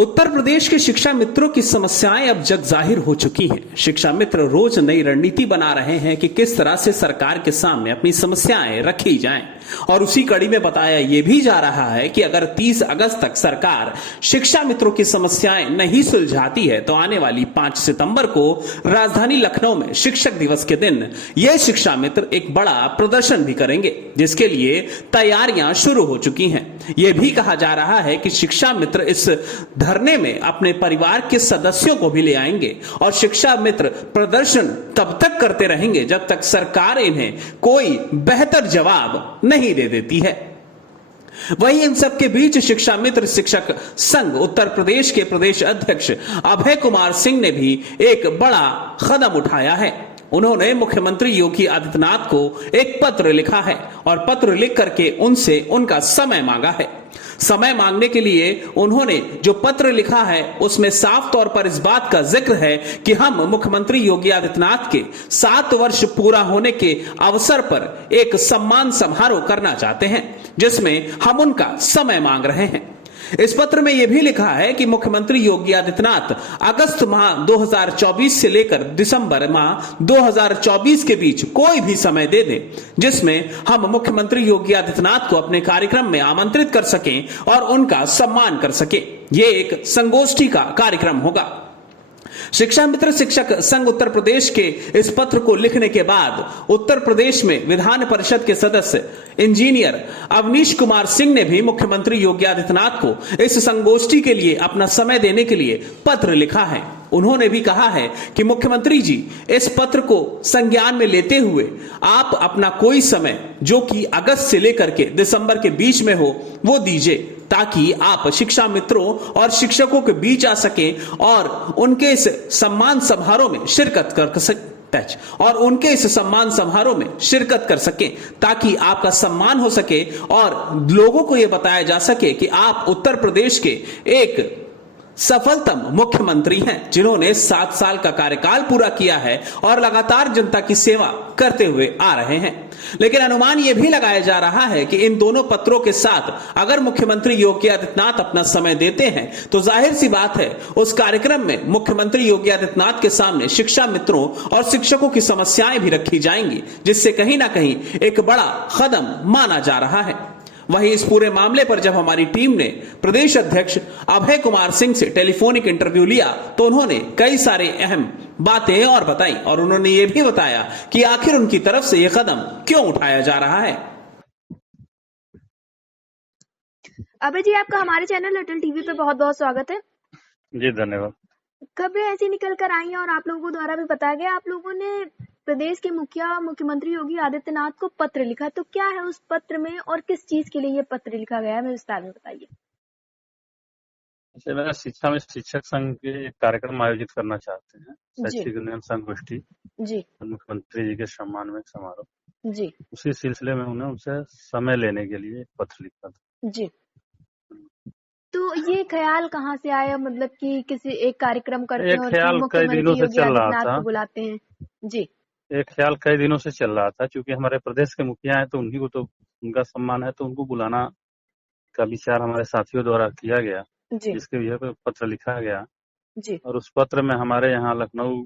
उत्तर प्रदेश के शिक्षा मित्रों की समस्याएं अब जग जाहिर हो चुकी हैं। शिक्षा मित्र रोज नई रणनीति बना रहे हैं कि किस तरह से सरकार के सामने अपनी समस्याएं रखी जाएं। और उसी कड़ी में बताया यह भी जा रहा है कि अगर 30 अगस्त तक सरकार शिक्षा मित्रों की समस्याएं नहीं सुलझाती है तो आने वाली 5 सितंबर को राजधानी लखनऊ में शिक्षक दिवस के दिन ये शिक्षा मित्र एक बड़ा प्रदर्शन भी करेंगे, जिसके लिए तैयारियां शुरू हो चुकी हैं। यह भी कहा जा रहा है कि शिक्षा मित्र इस धरने में अपने परिवार के सदस्यों को भी ले आएंगे और शिक्षा मित्र प्रदर्शन तब तक करते रहेंगे जब तक सरकार इन्हें कोई बेहतर जवाब नहीं दे देती है। वहीं इन सब के बीच शिक्षा मित्र शिक्षक संघ उत्तर प्रदेश के प्रदेश अध्यक्ष अभय कुमार सिंह ने भी एक बड़ा कदम उठाया है। उन्होंने मुख्यमंत्री योगी आदित्यनाथ को एक पत्र लिखा है और पत्र लिख करके उनसे उनका समय मांगा है। समय मांगने के लिए उन्होंने जो पत्र लिखा है उसमें साफ तौर पर इस बात का जिक्र है कि हम मुख्यमंत्री योगी आदित्यनाथ के 7 वर्ष पूरा होने के अवसर पर एक सम्मान समारोह करना चाहते हैं, जिसमें हम उनका समय मांग रहे हैं। इस पत्र में यह भी लिखा है कि मुख्यमंत्री योगी आदित्यनाथ अगस्त माह 2024 से लेकर दिसंबर माह 2024 के बीच कोई भी समय दे दें, जिसमें हम मुख्यमंत्री योगी आदित्यनाथ को अपने कार्यक्रम में आमंत्रित कर सकें और उनका सम्मान कर सकें। यह एक संगोष्ठी का कार्यक्रम होगा। शिक्षा मित्र शिक्षक संघ उत्तर प्रदेश के इस पत्र को लिखने के बाद उत्तर प्रदेश में विधान परिषद के सदस्य इंजीनियर अवनीश कुमार सिंह ने भी मुख्यमंत्री योगी आदित्यनाथ को इस संगोष्ठी के लिए अपना समय देने के लिए पत्र लिखा है। उन्होंने भी कहा है कि मुख्यमंत्री जी, इस पत्र को संज्ञान में लेते हुए आप अपना कोई समय जो कि अगस्त से लेकर के दिसंबर के बीच में हो वो दीजिए, ताकि आप शिक्षा मित्रों और शिक्षकों के बीच आ सकें और उनके इस सम्मान समारोह में शिरकत कर सकें ताकि आपका सम्मान हो सके और लोगों को यह बताया जा सके कि आप उत्तर प्रदेश के एक सफलतम मुख्यमंत्री हैं, जिन्होंने 7 साल का कार्यकाल पूरा किया है और लगातार जनता की सेवा करते हुए आ रहे हैं। लेकिन अनुमान यह भी लगाया जा रहा है कि इन दोनों पत्रों के साथ अगर मुख्यमंत्री योगी आदित्यनाथ अपना समय देते हैं तो जाहिर सी बात है उस कार्यक्रम में मुख्यमंत्री योगी आदित्यनाथ के सामने शिक्षा मित्रों और शिक्षकों की समस्याएं भी रखी जाएंगी, जिससे कहीं ना कहीं एक बड़ा कदम माना जा रहा है। वहीं इस पूरे मामले पर जब हमारी टीम ने प्रदेश अध्यक्ष अभय कुमार सिंह से टेलीफोनिक इंटरव्यू लिया तो उन्होंने कई सारे अहम बातें और बताई और उन्होंने ये भी बताया कि आखिर उनकी तरफ से यह कदम क्यों उठाया जा रहा है। अभय जी, आपका हमारे चैनल अटल टीवी पे बहुत बहुत स्वागत है। जी धन्यवाद। खबरें ऐसी निकल कर आई हैं और आप लोगों द्वारा भी बताया गया, आप लोगों ने प्रदेश के मुख्यमंत्री योगी आदित्यनाथ को पत्र लिखा, तो क्या है उस पत्र में और किस चीज के लिए ये पत्र लिखा गया है, हमें विस्तार में बताइए। मेरा शिक्षा में शिक्षक संघ के एक कार्यक्रम आयोजित करना चाहते हैं, शैक्षिक उन्नयन संगोष्ठी जी, मुख्यमंत्री जी के सम्मान में समारोह जी। उसी सिलसिले में उन्हें उनसे समय लेने के लिए पत्र लिखा था जी। तो ये ख्याल कहाँ से आया, मतलब कि किसी एक कार्यक्रम करते हैं और ख्याल कई दिनों से चल रहा था, बुलाते हैं जी। एक ख्याल कई दिनों से चल रहा था, क्योंकि हमारे प्रदेश के मुखिया हैं तो उन्हीं को तो उनका सम्मान है, तो उनको बुलाना का विचार हमारे साथियों द्वारा किया गया, जिसके विषय पर पत्र लिखा गया जी। और उस पत्र में हमारे यहाँ लखनऊ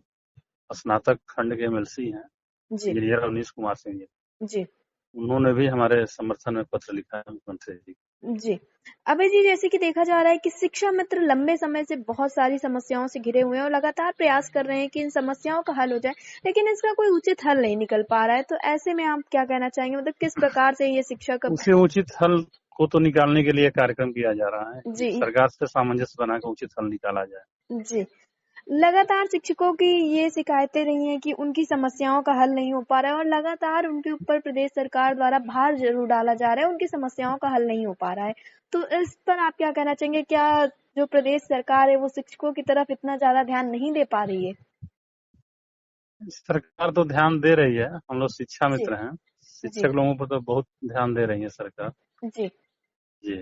स्नातक खंड के एमएलसी हैं इंजीनियर अवनीश कुमार सिंह जी, उन्होंने भी हमारे समर्थन में पत्र लिखा है मुख्यमंत्री जी। अभय जी, जैसे कि देखा जा रहा है कि शिक्षा मित्र लंबे समय से बहुत सारी समस्याओं से घिरे हुए हैं और लगातार प्रयास कर रहे हैं कि इन समस्याओं का हल हो जाए, लेकिन इसका कोई उचित हल नहीं निकल पा रहा है। तो ऐसे में आप क्या कहना चाहेंगे, मतलब किस प्रकार से ये शिक्षा का उचित हल को तो निकालने के लिए कार्यक्रम किया जा रहा है जी। सरकार से सामंजस्य बनाकर उचित हल निकाला जाए जी। लगातार शिक्षकों की ये शिकायतें रही हैं कि उनकी समस्याओं का हल नहीं हो पा रहा है और लगातार उनके ऊपर प्रदेश सरकार द्वारा भार जरूर डाला जा रहा है, उनकी समस्याओं का हल नहीं हो पा रहा है। तो इस पर आप क्या कहना चाहेंगे, क्या जो प्रदेश सरकार है वो शिक्षकों की तरफ इतना ज्यादा ध्यान नहीं दे पा रही है? सरकार तो ध्यान दे रही है, हम लोग शिक्षा मित्र हैं, शिक्षक लोगों पर तो बहुत ध्यान दे रही है सरकार जी जी।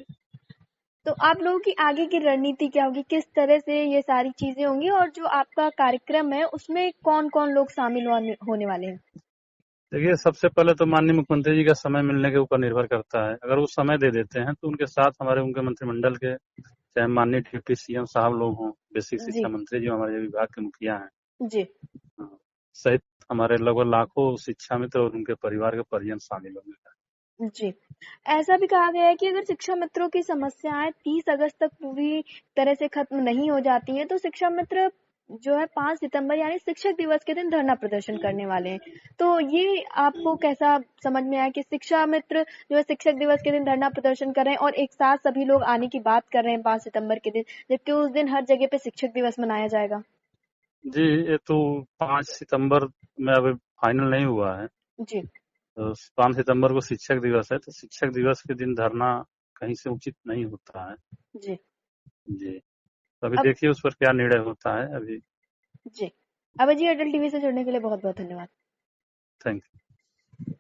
तो आप लोगों की आगे की रणनीति क्या होगी, किस तरह से ये सारी चीजें होंगी और जो आपका कार्यक्रम है उसमें कौन कौन लोग शामिल होने वाले हैं? देखिए, सबसे पहले तो माननीय मुख्यमंत्री जी का समय मिलने के ऊपर निर्भर करता है। अगर वो समय दे देते हैं तो उनके साथ उनके मंत्रिमंडल के चाहे माननीय डिप्टी सीएम साहब लोग हों, बेसिक जी शिक्षा मंत्री जो हमारे विभाग के मुखिया हैं, जी सहित हमारे लगभग लाखों शिक्षा मित्र और उनके परिवार के परिजन शामिल होंगे। जी। ऐसा भी कहा गया है कि अगर शिक्षा मित्रों की समस्याएं 30 अगस्त तक पूरी तरह से खत्म नहीं हो जाती हैं तो शिक्षा मित्र जो है 5 सितंबर यानी शिक्षक दिवस के दिन धरना प्रदर्शन करने वाले हैं। तो ये आपको कैसा समझ में आया कि शिक्षा मित्र जो है शिक्षक दिवस के दिन धरना प्रदर्शन कर रहे हैं और एक साथ सभी लोग आने की बात कर रहे हैं 5 सितंबर के दिन, जबकि उस दिन हर जगह पे शिक्षक दिवस मनाया जाएगा? जी, ये तो 5 सितंबर में अभी फाइनल नहीं हुआ है। जी तो 5 सितंबर को शिक्षक दिवस है, तो शिक्षक दिवस के दिन धरना कहीं से उचित नहीं होता है। जी जी, तो अभी देखिए उस पर क्या निर्णय होता है अभी। जी। अभय जी, अटल टीवी से जुड़ने के लिए बहुत बहुत धन्यवाद। Thank you.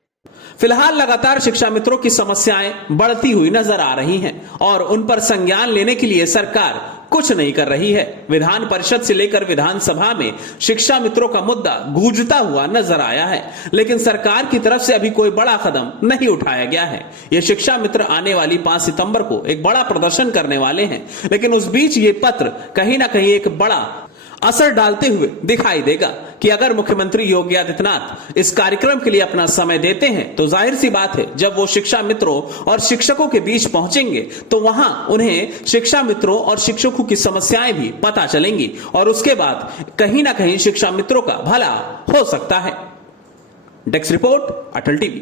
फिलहाल लगातार शिक्षा मित्रों की समस्याएं बढ़ती हुई नजर आ रही हैं और उन पर संज्ञान लेने के लिए सरकार कुछ नहीं कर रही है। विधान परिषद से लेकर विधानसभा में शिक्षा मित्रों का मुद्दा गूंजता हुआ नजर आया है, लेकिन सरकार की तरफ से अभी कोई बड़ा कदम नहीं उठाया गया है। ये शिक्षा मित्र आने वाली 5 सितंबर को एक बड़ा प्रदर्शन करने वाले हैं, लेकिन उस बीच ये पत्र कहीं ना कहीं एक बड़ा असर डालते हुए दिखाई देगा कि अगर मुख्यमंत्री योगी आदित्यनाथ इस कार्यक्रम के लिए अपना समय देते हैं तो जाहिर सी बात है जब वो शिक्षा मित्रों और शिक्षकों के बीच पहुंचेंगे तो वहां उन्हें शिक्षा मित्रों और शिक्षकों की समस्याएं भी पता चलेंगी और उसके बाद कहीं ना कहीं शिक्षा मित्रों का भला हो सकता है। डेस्क रिपोर्ट, अटल टीवी।